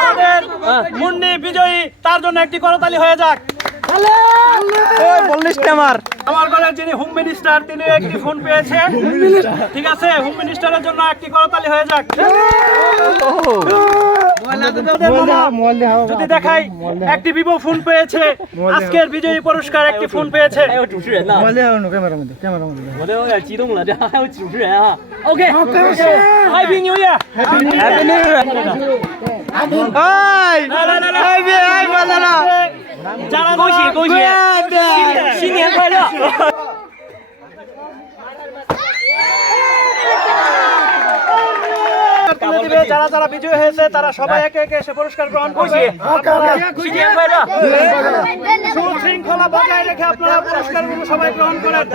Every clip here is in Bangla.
আমাদের মুন্নি বিজয়ী, তার জন্য একটি করতালি হয়ে যাক। আমার ঘরে যিনি হোম মিনিস্টার, তিনি একটি ফোন পেয়েছে। ঠিক আছে, হোম মিনিস্টারের জন্য একটি করতালি হয়ে যাক। যদি দেখাই, একটি ভিভো ফোন পেয়েছে, আজকের বিজয়ী পুরস্কার একটি ফোন পেয়েছে। হ্যাপি নিউ ইয়ার।新年快乐！ যারা যারা বিজয়ী হয়েছে তারা সবাই একে একে এসে পুরস্কার গ্রহণ করবে। সুশৃঙ্খলা বজায় রেখে আপনারা পুরস্কারগুলো সবাই গ্রহণ করেন।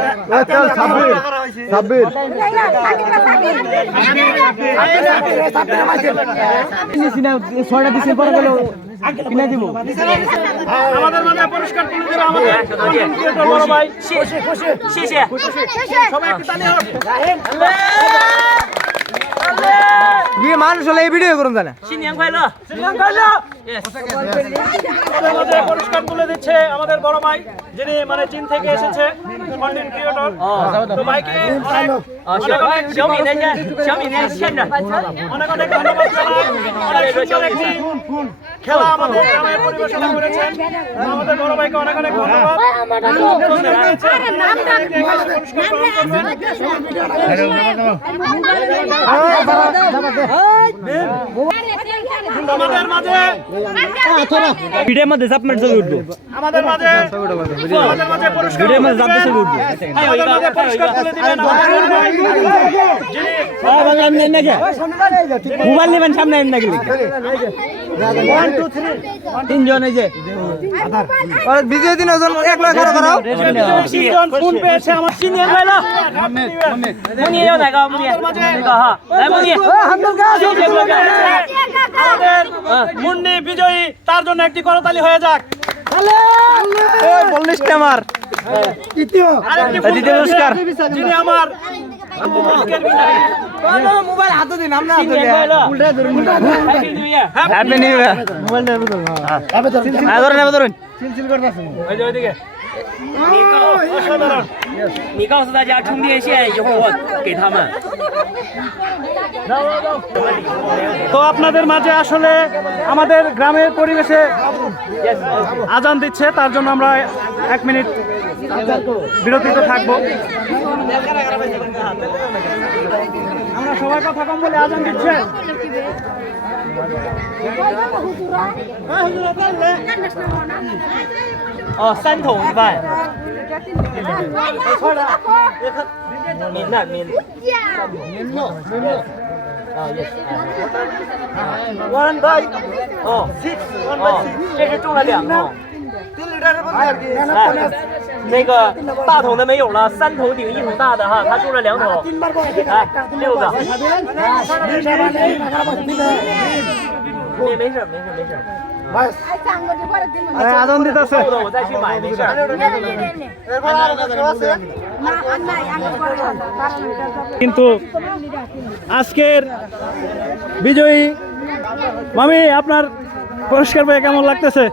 আমাদের মাঝে পুরস্কার তুলে দেবে আমাদের বড় ভাই। সবাই একটু তালি হোক। মানুষ হলে এই ভিডিও করুন জানা। পুরস্কার তুলে দিচ্ছে আমাদের বড় ভাই, যিনি মানে চীন থেকে এসেছে, কন্টেন্ট ক্রিয়েটর। তো ভাইকে অনেক অনেক ধন্যবাদ জানাই। অনেক সুন্দর একটি খেলা আমাদের গ্রামে পরিবেশনা করেছেন। আমাদের বড় ভাইকে অনেক অনেক ধন্যবাদ। আমাদের মাঝে ভিডিওর মধ্যে আপনার ছবি উঠবো। আমাদের মাঝে পুরস্কার তুলে দিবেন মোবাইল নেবেন সামনে নাকি তিনজন এই যে বিজয় দিন ওজন 1 লাখ করো। তিনজন ফোন পেয়েছে আমার সিনিয়র ভাইরা। আমাদের মুন্নি বিজয়ী, তার জন্য একটি করতালি হয়ে যাক। দ্বিতীয় পুরস্কার যিনি আমার মোবাইল হাতে দিন। আমরা হ্যাপি নিউ ইয়ার। ধরুন ওইদিকে 你告诉大家充电线一会儿我给他们。 তো আপনাদের মাঝে আসলে আমাদের গ্রামের পরিবেশে আজান দিচ্ছে, তার জন্য আমরা 1 মিনিট বিরতিতে থাকবো। আমরা সবাই কথা কম বলে আজান দিচ্ছে।3桶1饭。免的免。1 by 6，这是中了2桶。那个大桶的没有了，3桶顶1桶大的哈，他中了2桶，来6个。没事。আজান দিতেছে।我再去买，没事。কিন্তু আজকের বিজয়ী মামি, আপনার পুরস্কার পেয়ে কেমন লাগতেছে?